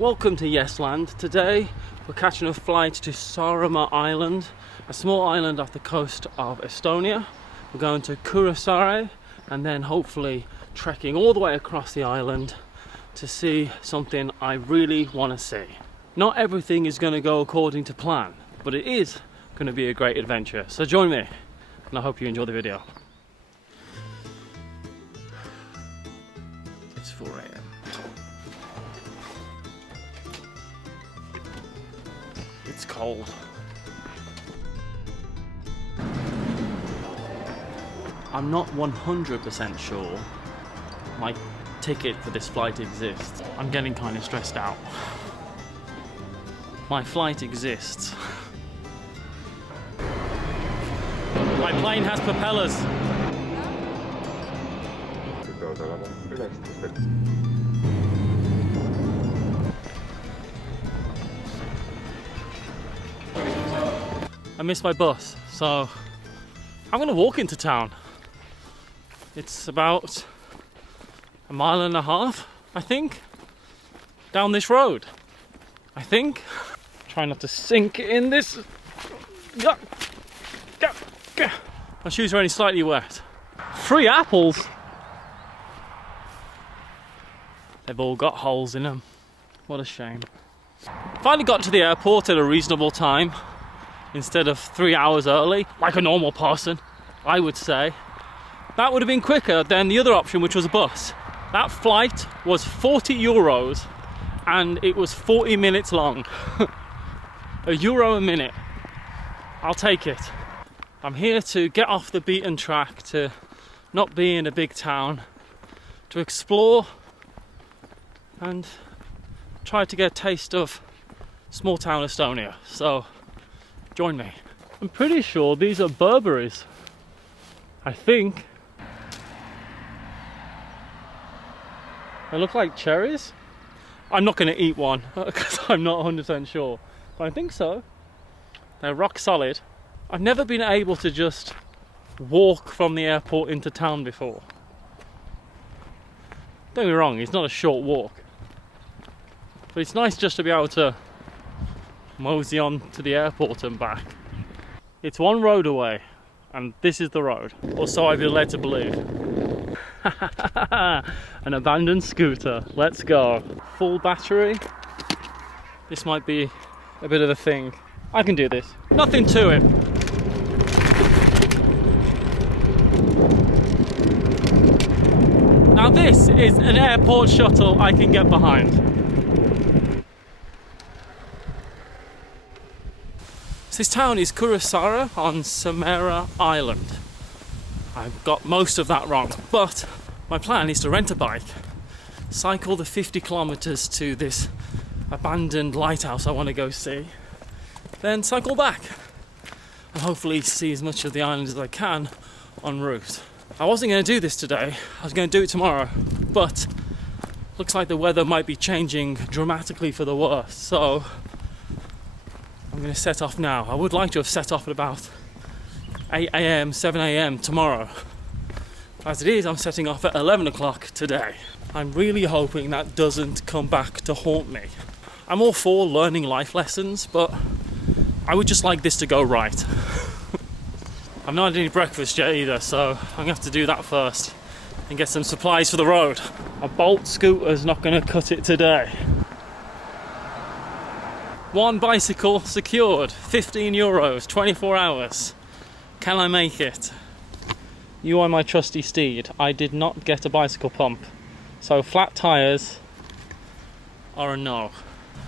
Welcome to Yesland. Today we're catching a flight to Saaremaa Island, a small island off the coast of Estonia. We're going to Kuressaare and then hopefully trekking all the way across the island to see something I really want to see. Not everything is going to go according to plan, but it is going to be a great adventure. So join me and I hope you enjoy the video. It's 4 AM. It's cold. I'm not 100% sure my ticket for this flight exists. I'm getting kind of stressed out. My flight exists. My plane has propellers. I missed my bus, so I'm gonna walk into town. It's about a mile and a half, I think, down this road. I think. Try not to sink in this. My shoes are only slightly wet. Free apples? They've all got holes in them. What a shame. Finally got to the airport at a reasonable time, instead of 3 hours early, like a normal person, I would say. That would have been quicker than the other option, which was a bus. That flight was 40 euros and it was 40 minutes long. €1 a minute. I'll take it. I'm here to get off the beaten track, to not be in a big town, to explore and try to get a taste of small town Estonia. So join me. I'm pretty sure these are Burberrys. I think. They look like cherries. I'm not going to eat one because I'm not 100% sure. But I think so. They're rock solid. I've never been able to just walk from the airport into town before. Don't get me wrong, it's not a short walk. But it's nice just to be able to mosey on to the airport and back. It's one road away, and this is the road. Or so I've been led to believe. An abandoned scooter. Let's go. Full battery. This might be a bit of a thing. I can do this. Nothing to it. Now this is an airport shuttle I can get behind. This town is Kuressaare on Saaremaa Island. I've got most of that wrong, but my plan is to rent a bike, cycle the 50 kilometers to this abandoned lighthouse I want to go see, then cycle back and hopefully see as much of the island as I can en route. I wasn't going to do this today, I was going to do it tomorrow, but looks like the weather might be changing dramatically for the worse, so I'm going to set off now. I would like to have set off at about 8 AM, 7 AM tomorrow. As it is, I'm setting off at 11 o'clock today. I'm really hoping that doesn't come back to haunt me. I'm all for learning life lessons, but I would just like this to go right. I've not had any breakfast yet either, so I'm going to have to do that first and get some supplies for the road. A Bolt scooter's not going to cut it today. One bicycle secured, 15 euros, 24 hours. Can I make it? You are my trusty steed. I did not get a bicycle pump, so flat tyres are a no.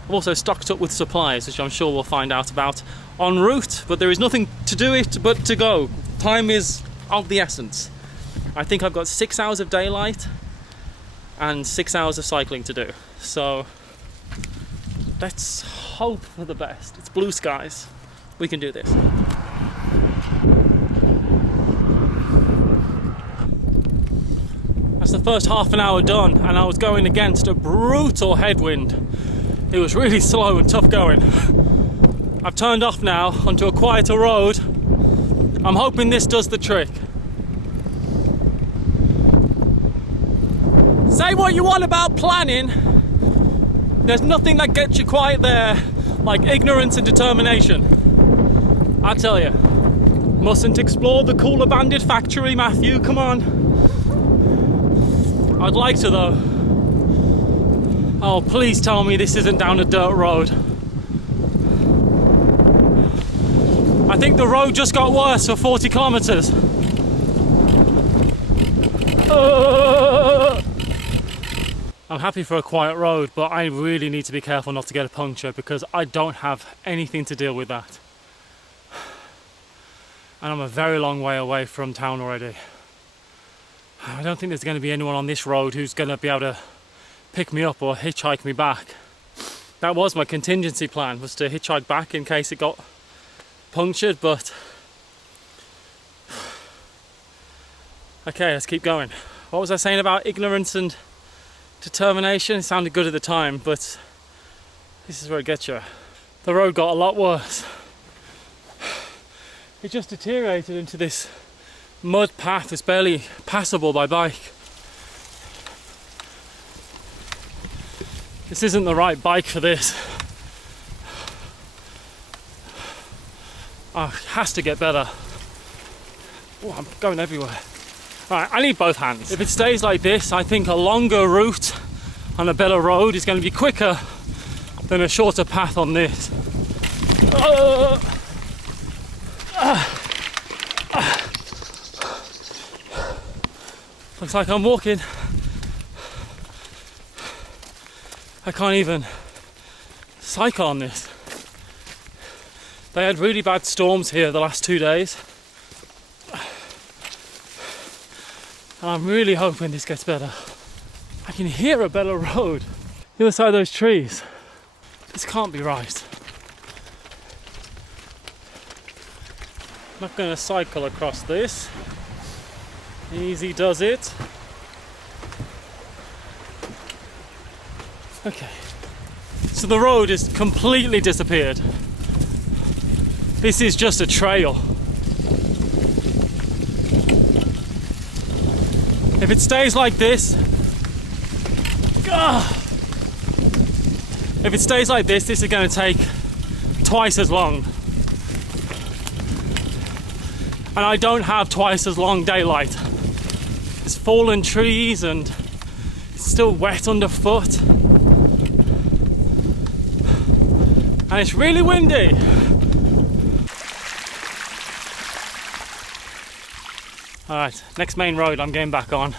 I've also stocked up with supplies, which I'm sure we'll find out about en route, but there is nothing to do it but to go. Time is of the essence. I think I've got 6 hours of daylight and 6 hours of cycling to do, so let's hope for the best. It's blue skies. We can do this. That's the first half an hour done, and I was going against a brutal headwind. It was really slow and tough going. I've turned off now onto a quieter road. I'm hoping this does the trick. Say what you want about planning, There's nothing that gets you quite there like ignorance and determination. I tell you. Mustn't explore the cooler bandit factory, Matthew, come on. I'd like to though. Oh, please tell me this isn't down a dirt road. I think the road just got worse for 40 kilometers. I'm happy for a quiet road, but I really need to be careful not to get a puncture because I don't have anything to deal with that. And I'm a very long way away from town already. I don't think there's going to be anyone on this road who's going to be able to pick me up or hitchhike me back. That was my contingency plan, was to hitchhike back in case it got punctured, but... Okay, let's keep going. What was I saying about ignorance and determination? It sounded good at the time, but this is where it gets you. The road got a lot worse. It just deteriorated into this mud path that's barely passable by bike. This isn't the right bike for this. Oh, it has to get better. Oh, I'm going everywhere. Alright, I need both hands. If it stays like this, I think a longer route on a better road is going to be quicker than a shorter path on this. Looks like I'm walking. I can't even cycle on this. They had really bad storms here the last 2 days. And I'm really hoping this gets better. I can hear a better road. The other side of those trees. This can't be right. I'm not going to cycle across this. Easy does it. Okay. So the road has completely disappeared. This is just a trail. If it stays like this, if it stays like this is going to take twice as long. And I don't have twice as long daylight. There's fallen trees and it's still wet underfoot. And it's really windy. Alright, next main road I'm getting back on.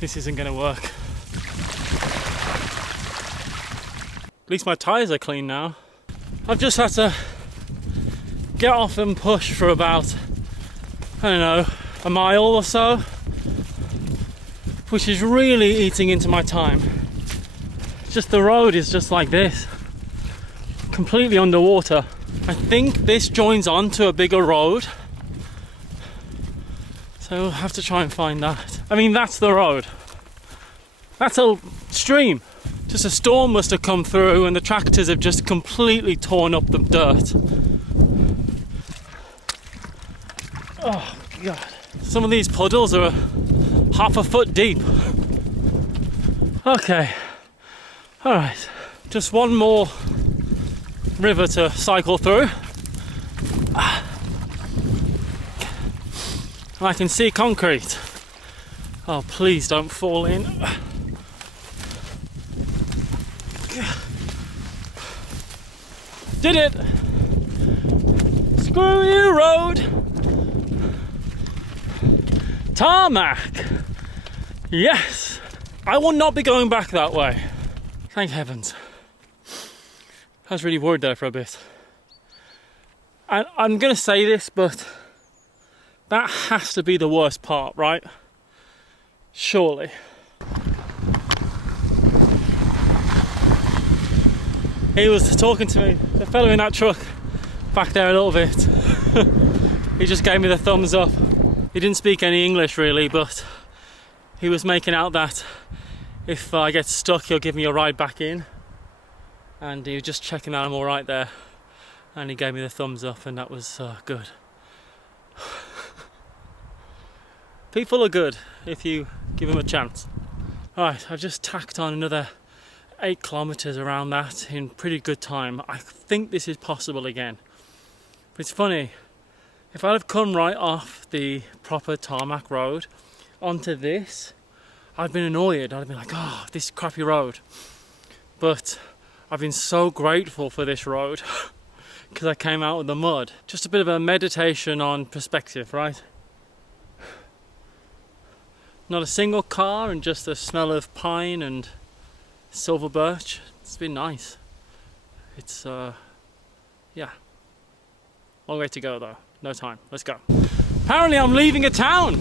This isn't going to work. At least my tyres are clean now. I've just had to get off and push for about, I don't know, a mile or so, which is really eating into my time. Just the road is just like this, completely underwater. I think this joins on to a bigger road, so we'll have to try and find that. I mean, that's the road. That's a stream. Just a storm must have come through and the tractors have just completely torn up the dirt. Oh God. Some of these puddles are half a foot deep. Okay. Alright. Just one more river to cycle through. I can see concrete. Oh, please don't fall in. Did it! Screw you, road! Tarmac! Yes! I will not be going back that way. Thank heavens. I was really worried there for a bit. I'm going to say this, but that has to be the worst part, right? Surely. He was talking to me, the fellow in that truck back there a little bit. He just gave me the thumbs up. He didn't speak any English really, but he was making out that if I get stuck, he'll give me a ride back in. And he was just checking that I'm all right there. And he gave me the thumbs up, and that was good. People are good if you give them a chance. Alright, I've just tacked on another 8 kilometers around that in pretty good time. I think this is possible again. But it's funny, if I'd have come right off the proper tarmac road onto this, I'd been annoyed. I'd have been like, oh, this crappy road. But I've been so grateful for this road because I came out of the mud. Just a bit of a meditation on perspective, right? Not a single car and just the smell of pine and silver birch. It's been nice. It's yeah, long way to go though. No time. Let's go. Apparently I'm leaving a town.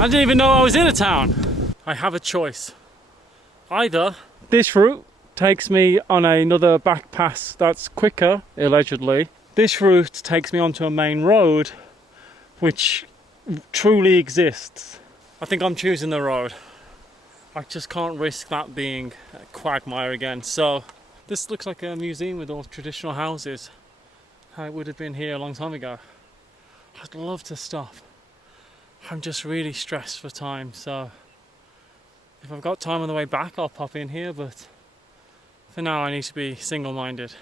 I didn't even know I was in a town. I have a choice. Either this route takes me on another back pass that's quicker, allegedly. This route takes me onto a main road which truly exists. I think I'm choosing the road. I just can't risk that being a quagmire again. So this looks like a museum with all traditional houses. How it would have been here a long time ago. I'd love to stop. I'm just really stressed for time, so if I've got time on the way back I'll pop in here, but for now I need to be single-minded.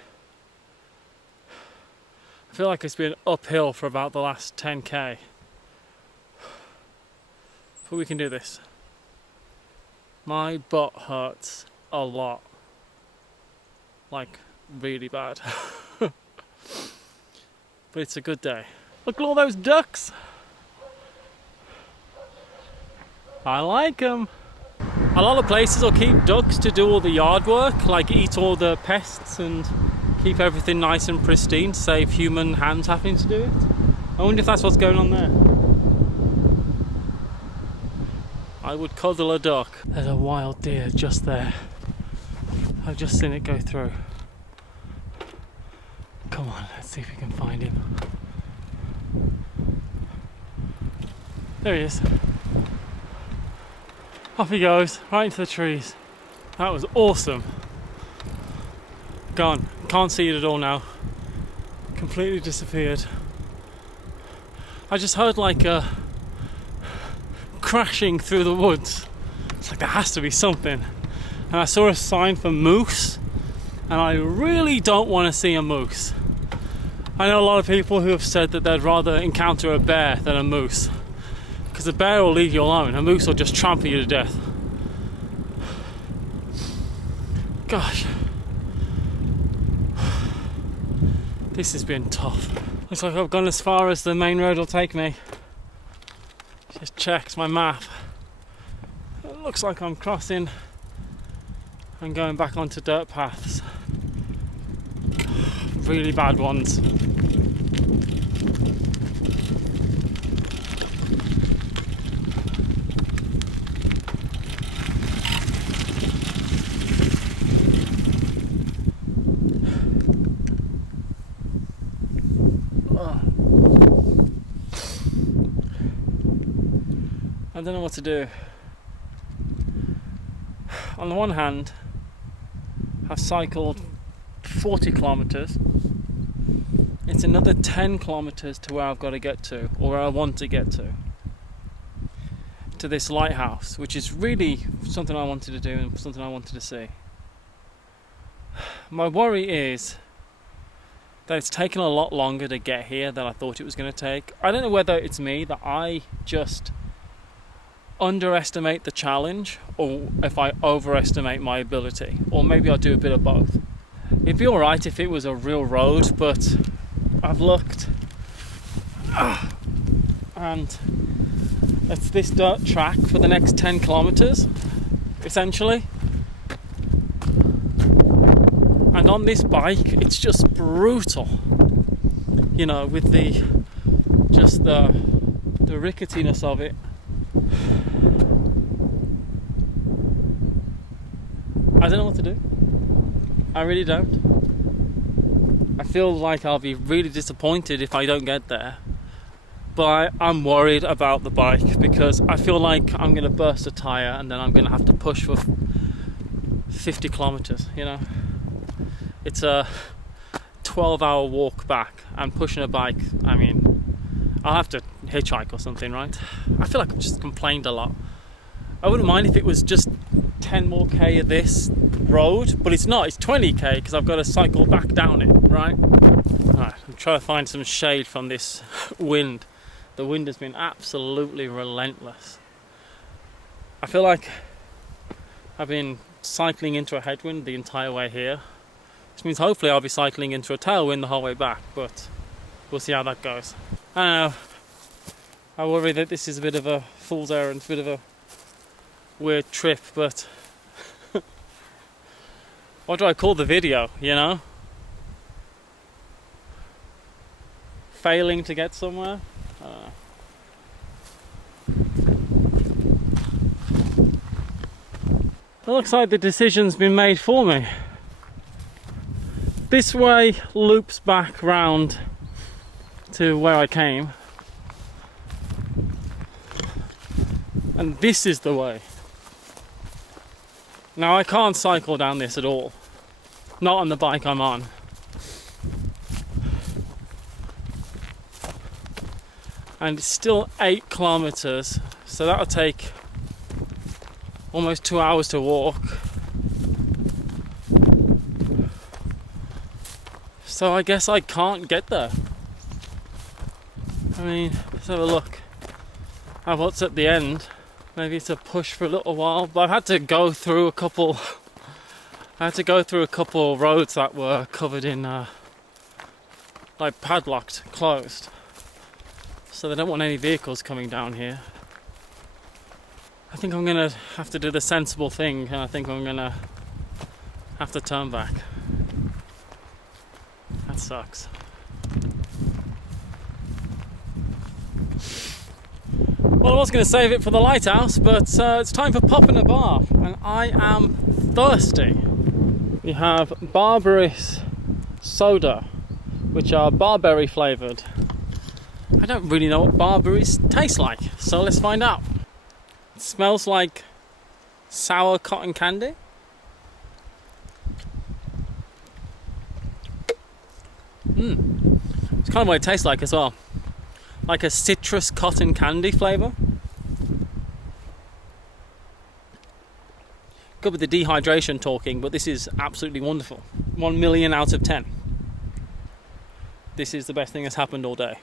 I feel like it's been uphill for about the last 10k. But we can do this. My butt hurts a lot. Like, really bad. But it's a good day. Look at all those ducks! I like them. A lot of places will keep ducks to do all the yard work, like eat all the pests and keep everything nice and pristine, save human hands having to do it. I wonder if that's what's going on there. I would cuddle a duck. There's a wild deer just there. I've just seen it go through. Come on, let's see if we can find him. There he is. Off he goes, right into the trees. That was awesome. Gone. Can't see it at all now. Completely disappeared. I just heard like a crashing through the woods. It's like there has to be something. And I saw a sign for moose, and I really don't want to see a moose. I know a lot of people who have said that they'd rather encounter a bear than a moose, because a bear will leave you alone, a moose will just trample you to death. Gosh, this has been tough. Looks like I've gone as far as the main road will take me. Just checked my map. It looks like I'm crossing and going back onto dirt paths. Really bad ones. I don't know what to do. On the one hand, I've cycled 40 kilometers. It's another 10 kilometers to where I've got to get to, or where I want to get to this lighthouse, which is really something I wanted to do and something I wanted to see. My worry is that it's taken a lot longer to get here than I thought it was going to take. I don't know whether it's me, that I just underestimate the challenge, or if I overestimate my ability, or maybe I'll do a bit of both. It'd be alright if it was a real road, but I've looked and it's this dirt track for the next 10 kilometers essentially, and on this bike it's just brutal, you know, with the ricketiness of it. I don't know what to do. I really don't. I feel like I'll be really disappointed if I don't get there. But I'm worried about the bike because I feel like I'm going to burst a tyre and then I'm going to have to push for 50 kilometers, you know. It's a 12-hour walk back, and pushing a bike, I mean, I'll have to hitchhike or something, right? I feel like I've just complained a lot. I wouldn't mind if it was just 10 more K of this road, but it's not. It's 20k because I've got to cycle back down it, right? Alright, I'm trying to find some shade from this wind. The wind has been absolutely relentless. I feel like I've been cycling into a headwind the entire way here, which means hopefully I'll be cycling into a tailwind the whole way back, but we'll see how that goes. I don't know. I worry that this is a bit of a fool's errand, a bit of a weird trip, but what do I call the video, you know? Failing to get somewhere? I don't know. It looks like the decision's been made for me. This way loops back round to where I came. And this is the way. Now I can't cycle down this at all. Not on the bike I'm on. And it's still 8 kilometers, so that'll take almost 2 hours to walk. So I guess I can't get there. I mean, let's have a look at what's at the end. Maybe it's a push for a little while, but I've had to go through a couple roads that were covered in like padlocked, closed. So they don't want any vehicles coming down here. I think I'm gonna have to do the sensible thing, and I think I'm gonna have to turn back. That sucks. Well, I was going to save it for the lighthouse, but it's time for popping a bar, and I am thirsty. We have barberries soda, which are barberry flavoured. I don't really know what barberries taste like, so let's find out. It smells like sour cotton candy. It's kind of what it tastes like as well. Like a citrus cotton candy flavour. Good with the dehydration talking, but this is absolutely wonderful. 1 million out of 10. This is the best thing that's happened all day.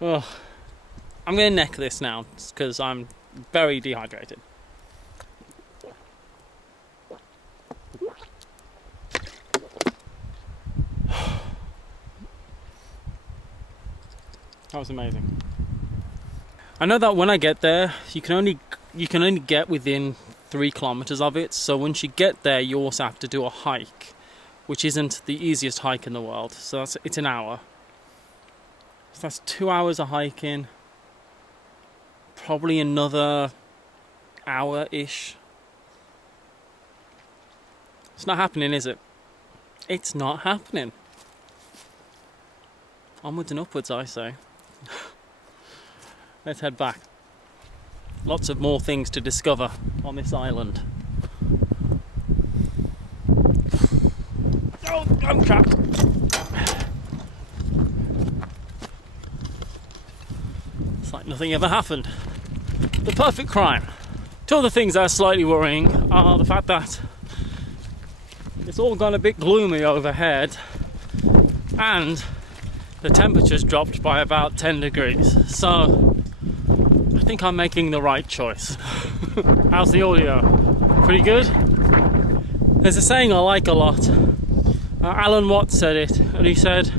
Oh, I'm going to neck this now because I'm very dehydrated. That was amazing. I know that when I get there, you can only get within 3 kilometers of it. So once you get there, you also have to do a hike, which isn't the easiest hike in the world. So it's an hour. So that's 2 hours of hiking. Probably another hour-ish. It's not happening, is it? It's not happening. Onwards and upwards, I say. Let's head back. Lots of more things to discover on this island. Oh, I'm trapped. It's like nothing ever happened. The perfect crime. Two other things that are slightly worrying are the fact that it's all gone a bit gloomy overhead and the temperature's dropped by about 10 degrees. So I think I'm making the right choice. How's the audio? Pretty good? There's a saying I like a lot. Alan Watts said it, and he said,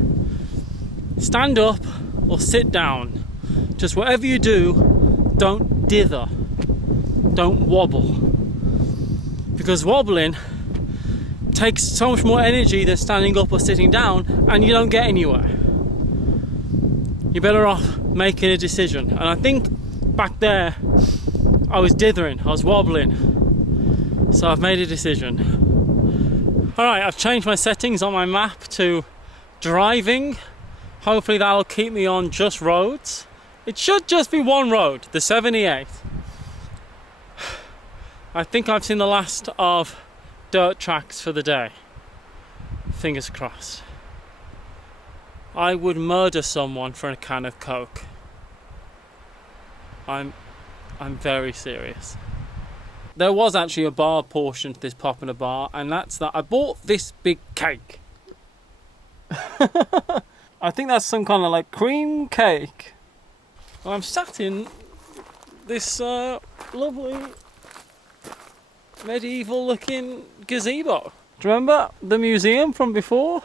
stand up or sit down. Just whatever you do, don't dither. Don't wobble. Because wobbling takes so much more energy than standing up or sitting down, and you don't get anywhere. You're better off making a decision. And I think back there I was dithering, I was wobbling. So I've made a decision. Alright, I've changed my settings on my map to driving. Hopefully that'll keep me on just roads. It should just be one road, the 78. I think I've seen the last of dirt tracks for the day. Fingers crossed. I would murder someone for a can of Coke. I'm very serious. There was actually a bar portion to this pop in a bar, and that's that I bought this big cake. I think that's some kind of like cream cake. I'm sat in this lovely medieval looking gazebo. Do you remember the museum from before?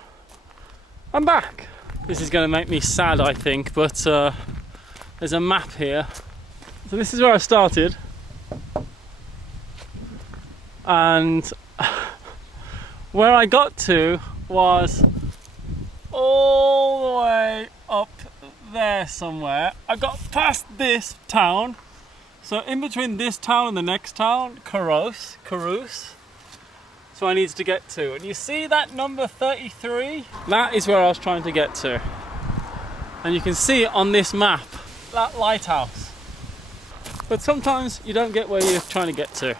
I'm back. This is going to make me sad, I think, but there's a map here. So this is where I started. And where I got to was all the way up there somewhere. I got past this town. So in between this town and the next town, Carouse. So I needed to get to. And you see that number 33? That is where I was trying to get to. And you can see it on this map, that lighthouse. But sometimes you don't get where you're trying to get to.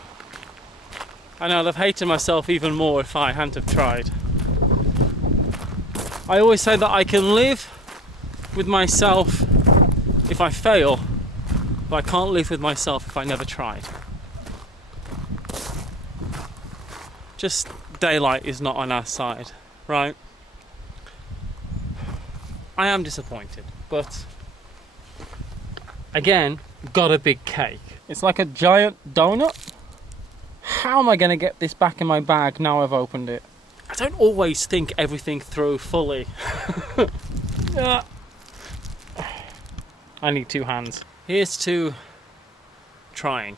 I know I'd have hated myself even more if I hadn't have tried. I always say that I can live with myself if I fail, but I can't live with myself if I never tried. Just daylight is not on our side, right? I am disappointed, but again, got a big cake. It's like a giant donut. How am I going to get this back in my bag now I've opened it? I don't always think everything through fully. I need two hands. Here's to trying.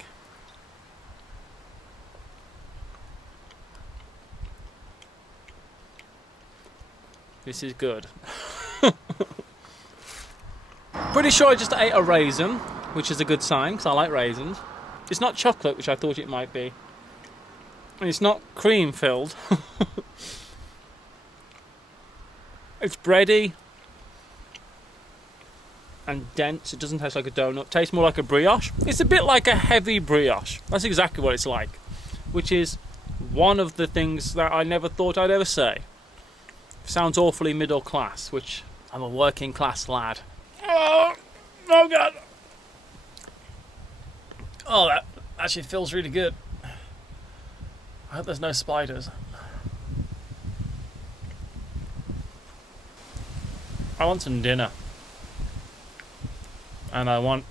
This is good. Pretty sure I just ate a raisin, which is a good sign because I like raisins. It's not chocolate, which I thought it might be. And it's not cream filled. It's bready and dense. It doesn't taste like a donut. It tastes more like a brioche. It's a bit like a heavy brioche. That's exactly what it's like. Which is one of the things that I never thought I'd ever say. Sounds awfully middle class, which I'm a working class lad. Oh God. Oh, that actually feels really good. I hope there's no spiders. I want some dinner. And I want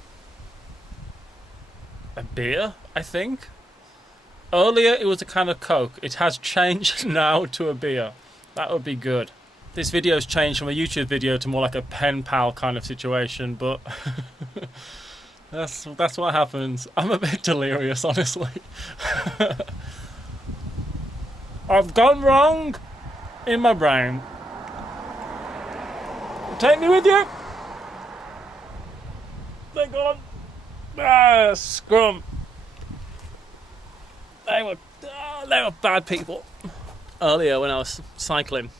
a beer, I think. Earlier it was a can of Coke. It has changed now to a beer. That would be good. This video's changed from a YouTube video to more like a pen pal kind of situation, but that's what happens. I'm a bit delirious, honestly. I've gone wrong in my brain. Take me with you. They're gone. Scrum. They were bad people. Earlier when I was cycling,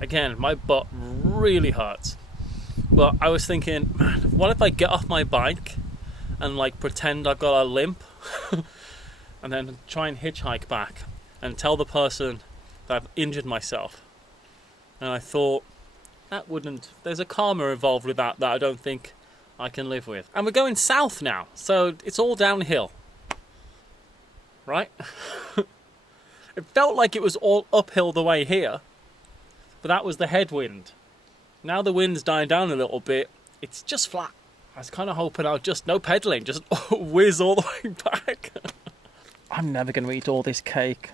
again, my butt really hurts. But I was thinking, man, what if I get off my bike and like pretend I've got a limp and then try and hitchhike back and tell the person that I've injured myself. And I thought, there's a karma involved with that I don't think I can live with. And we're going south now, so it's all downhill. Right? It felt like it was all uphill the way here, but that was the headwind. Now the wind's dying down a little bit, it's just flat. I was kind of hoping I'll just, no pedaling, just whiz all the way back. I'm never going to eat all this cake.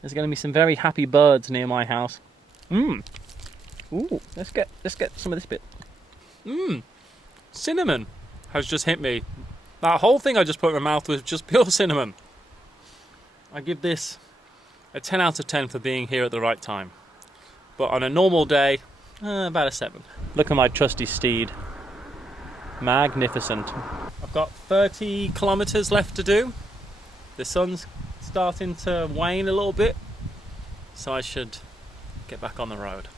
There's going to be some very happy birds near my house. Ooh, let's get some of this bit. Cinnamon has just hit me. That whole thing I just put in my mouth was just pure cinnamon. I give this a 10 out of 10 for being here at the right time. But on a normal day, about a 7. Look at my trusty steed. Magnificent. I've got 30 kilometers left to do. The sun's starting to wane a little bit, so I should get back on the road.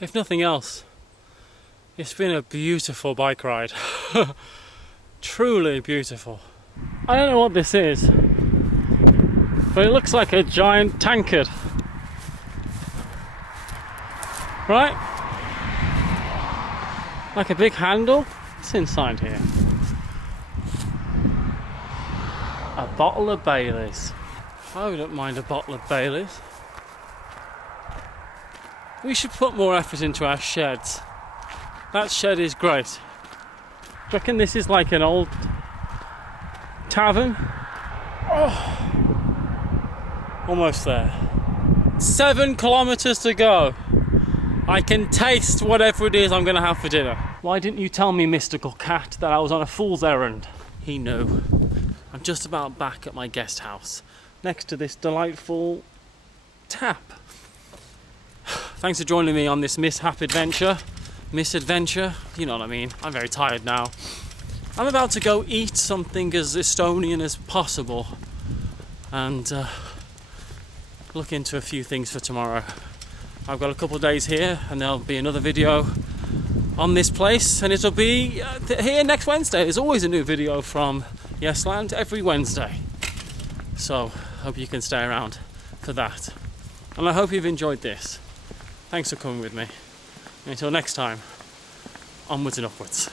If nothing else, it's been a beautiful bike ride. Truly beautiful. I don't know what this is. But it looks like a giant tankard. Right? Like a big handle. What's inside here? A bottle of Baileys. I wouldn't mind a bottle of Baileys. We should put more effort into our sheds. That shed is great. Do you reckon this is like an old tavern? Oh, almost there. 7 kilometers to go. I can taste whatever it is I'm going to have for dinner. Why didn't you tell me, mystical cat, that I was on a fool's errand? He knew. I'm just about back at my guest house, next to this delightful tap. Thanks for joining me on this misadventure, you know what I mean. I'm very tired now. I'm about to go eat something as Estonian as possible and look into a few things for tomorrow. I've got a couple of days here and there'll be another video on this place, and it'll be here next Wednesday. There's always a new video from Yesland every Wednesday, so hope you can stay around for that, and I hope you've enjoyed this. Thanks for coming with me. Until next time, onwards and upwards.